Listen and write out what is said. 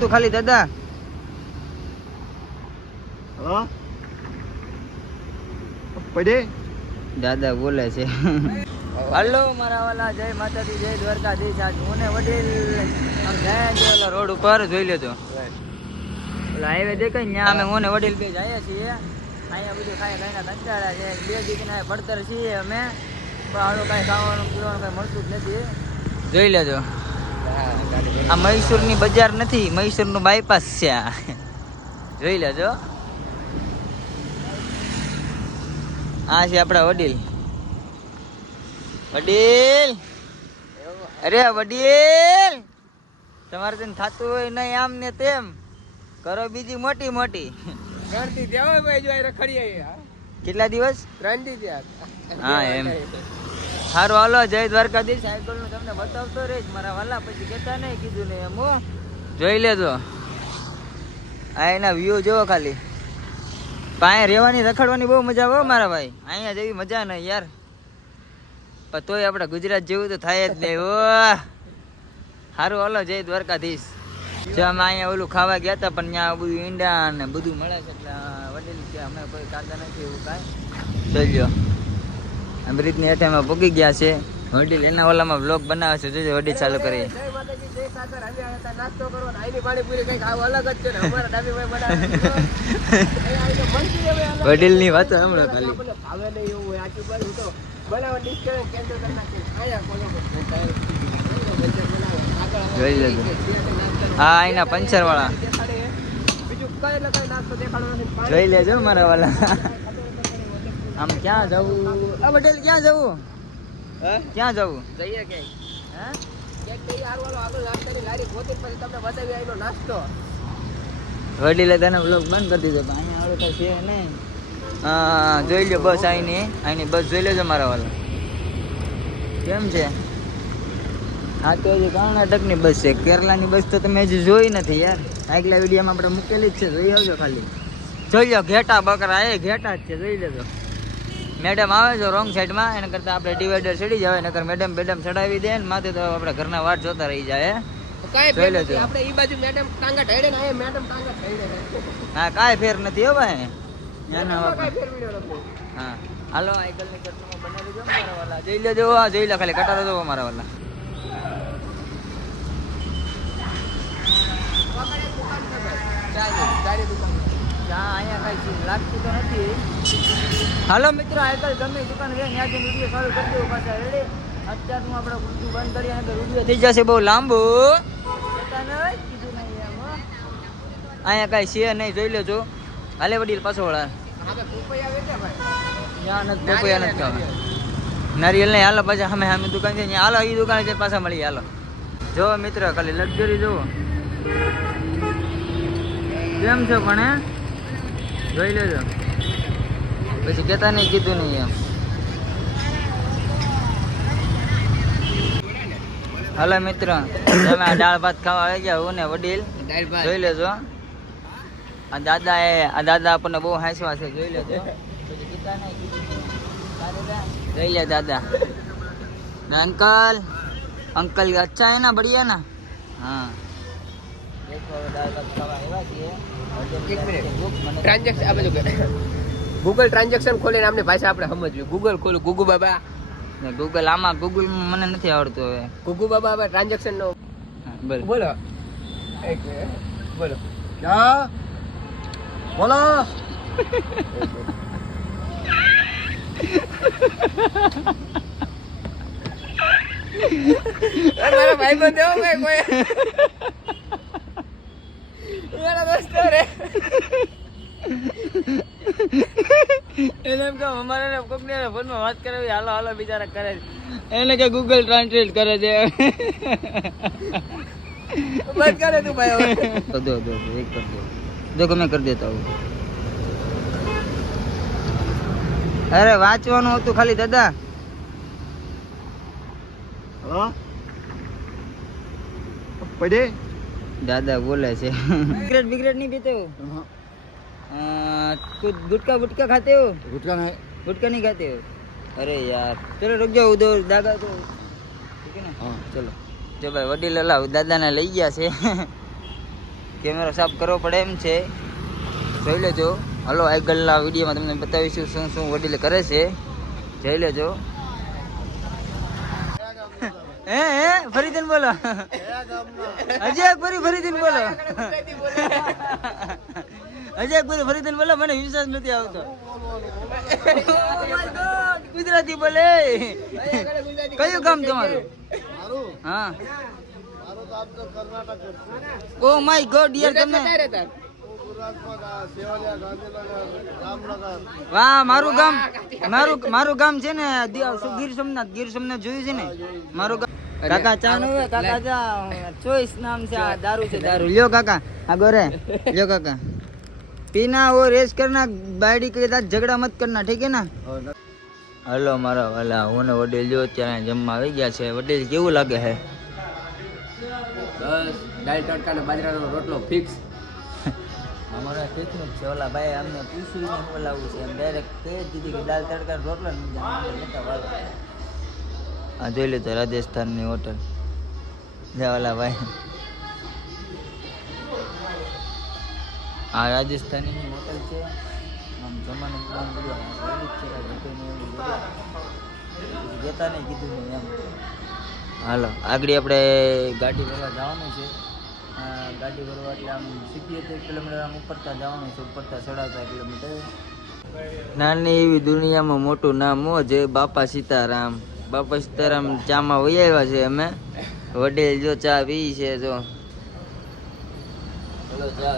તું ખાલી દાદા પડે દાદા બોલે છે. હલો મારા વાલા, જય માતાજી, જય દ્વારકાધીશ. આજ હું ને વડીલ આમ જાય છે ઓલા રોડ ઉપર, જોઈ લેજો ઓલા હાઈવે દેખાય ને, અમે હું ને વડીલ બે જાય છીએ. અહીંયા બધું ખાઈ ખાઈને કંટાળ્યા છે. 2 દીકરીના પડતર છીએ અમે, પણ હાલો કાંઈ ખાવાનું પીવાનું કાંઈ મળતું જ નથી. જોઈ લેજો, આ મૈસૂરની બજાર નથી, મૈસૂરનું બાયપાસ છે આ. જોઈ લેજો, આ છે આપણા વડીલ. વડીલ, અરે વડીલ, તમારે તેને થતું હોય નહીં આમ ને તેમ, કરો બીજી મોટી મોટી. કેટલા દિવસ? 3 દી થયા. હા એમ. સારું હાલો, જય દ્વારકાધીશ. સાયકલ નું તમને બતાવતો રહીશ મારા વાલા, પછી કેતા નહીં કીધું ને એમ. જોઈ લેજો આ એના વ્યૂ જોવો ખાલી. અહીંયા રહેવાની રખડવાની બહુ મજા આવે મારા ભાઈ, અહીંયા જેવી મજા નહીં યાર. પણ તોય આપણે ગુજરાત જેવું તો થાય જ નહીં. ઓ સારું હાલો, જય દ્વારકાધીશ. જો અમે અહીંયા ઓલું ખાવા ગયા હતા, પણ ત્યાં બધું ઈંડા ને બધું મળે છે, એટલે વડીલ કે અમે કોઈ ખાતા નથી એવું કાંઈ. જોઈ લો, બ્રિજની હેઠે અમે પૂગી ગયા છે. વડીલ એના ઓલામાં બ્લોગ બનાવે છે, જોજો વડીલ ચાલુ કરી. વડીલ ની વાતો હમણાં ખાલી. જોઈ લેજો, હા એના પંચર વાળા. જોઈ લેજો મારા વાલા. આમ ક્યાં જવું? વડીલ ક્યાં જવું? ક્યાં જવું? જઈએ નાસ્તો. વડીલે તને બ્લોગ બંધ કરી દીધો, પણ અહીંયા આવડે કઈ છે નહીં. હા જોઈ લો બસ, અહીંની બસ જોઈ લેજો મારા વાલા. કેમ છે? હા તો હજી કર્ણાટકની બસ છે, કેરલાની બસ તો તમે હજી જોઈ નથી યાર. આગલા વિડીયોમાં આપણે મૂકેલી જ છે, જોઈ આવજો ખાલી. જોઈ લો, ઘેટા બકરા એ ઘેટા જ છે, જોઈ લેજો. મેડમ આવે છે રોંગ સાઈડમાં, એના કરતાં આપણે ડિવાઈડર ચડી જાય, નકર મેડમ ચડાવી દે ને માથે, તો આપણે ઘરના વાટ જોતા રહી જાય. જોઈ લેજો, હા કાંઈ ફેર નથી હો ભાઈ. હા હાલો, આઈકલની ચટણીમાં બનાવી દેજો મારા વાલા. જોઈ લેજો, જોઈ લો ખાલી, કટારો જોવો મારા વાલા. હાલો મિત્રો, આઈકલ ગમે દુકાન છે ત્યાંથી વિડીયો ચાલુ કરી દેવું પાછા. રેડી? અત્યારનું આપણે બધું બંધ કરીએ ને તો વિડીયો થઈ જશે બહુ લાંબુ. અહીંયા કાંઈ છે નહીં, જોઈ લેજો. હાલે વડીલ પાછો વળા. પોપૈયા નથી ખાવા, નારિયેલ નહીં. હાલો પાછા સામે દુકાન છે, હાલો એ દુકાન છે, પાછા મળીએ. હાલો જો મિત્ર, ખાલી લક્ઝરી જુઓ કેમ છે પણ હે, જોઈ લેજો. પછી કેતા નહીં કીધું નહીં એમ. હાલો મિત્ર, તમે આ દાળ ભાત ખાવા આવી ગયા, હું ને વડીલ. જોઈ લેજો, આ દાદા આપણને બહુ હાંસવા છે, જોઈ લેજો. પછી કીધા નહીં કીધું નહીં. જોઈ લે દાદા. અંકલ અચ્છા है ना, बढ़िया ना? हाँ देखो दाल भात खावा આવ્યા છીએ. ગૂગલ ટ્રાન્ઝેક્શન ખોલીને આમની ભાષા આપણે સમજવી. ગૂગલ ખોલું, ગુગુ બાબા. ગૂગલ આમાં ગૂગલ મને નથી આવડતું હવે. ગુગુ બાબા હવે ટ્રાન્ઝેક્શન નો બોલો બોલો. બોલો ક્યાં બોલો. મારા ભાઈ બંધ ભાઈ કોઈ મારા દોસ્તો રે. એને એમ કહો અમારે કોકને ફોનમાં વાત કરાવી, હાલો હાલો બિચારા કરે. એને કે ગૂગલ ટ્રાન્સલેટ કરે છે. બસ કરે તું ભાઈ. દો એક કર દો, देखो मैं कर देता हूँ. અરે વાંચવાનું હતું ખાલી દાદા. પડે દાદા બોલે છે. सिगरेट नहीं पीते हो? कुछ गुटखा वुटखा खाते हो? गुटखा नहीं खाते हो? अरे यार चलो रुक जाओ, उधर दादा तो ठीक है ना. हाँ चलो. જો ભાઈ વડીલ દાદાને લઈ ગયા છે. કેમેરો સાફ કરવો પડે એમ છે. જોઈ લેજો. હલો આગળના વિડીયોમાં તમને બતાવીશું શું શું વડીલ કરે છે. જોઈ લેજો. હે ફરીથી બોલો. અજય એકબરી ફરીથી બોલો. અજય એકબરી ફરીથી બોલો. મને વિશ્વાસ નથી આવતો. ગુજરાતી બોલે. કયું ગામ તમારું? હા. ઓ માય ગોડ યાર તમે. વાહ મારું ગામ છે ને ગીર સોમનાથ જોયું છે ને મારું ગામ. કાકા ચા નો કાકા ચા ચોઈસ નામ છે. આ દારૂ છે દારૂ. લ્યો કાકા આ ગોરે લ્યો કાકા પીના और रेस करना बाड़ी के साथ झगड़ा मत करना ठीक है ना. હલો મારા વાલા હું ને વડીલ જો ત્યાં જમવા આવી ગયા છે. વડીલ કેવું લાગે છે? બસ દાળ તડકા ને બાજરાનો રોટલો ફિક્સ. અમારા ટેકનિક છે. ઓલા ભાઈ અમને પૂછ્યું ને બોલાવું છે એમ ડાયરેક્ટ કહી દીધી કે દાળ તડકા રોટલો આ જોઈ લે તો રાજસ્થાનની હોટલ લે ઓલા ભાઈ. આ રાજસ્થાનની હોટલ છે. આમ જમવાનું પ્લાન બધું જતા નહીં કીધું ને એમ. હાલો આગળ આપણે ગાડી ભરવા જવાનું છે. ગાડી ભરવા એટલે આમ 77 કિલોમીટર આમ ઉપરતા જવાનું છે. ઉપરતા 17 કિલોમીટર. નાની એવી દુનિયામાં મોટું નામ હો જય બાપા સીતારામ. બાપા સીતારામ ચામાં વહી આવ્યા છે અમે. વડીલ જો ચા પી છે જો. ચલો ચા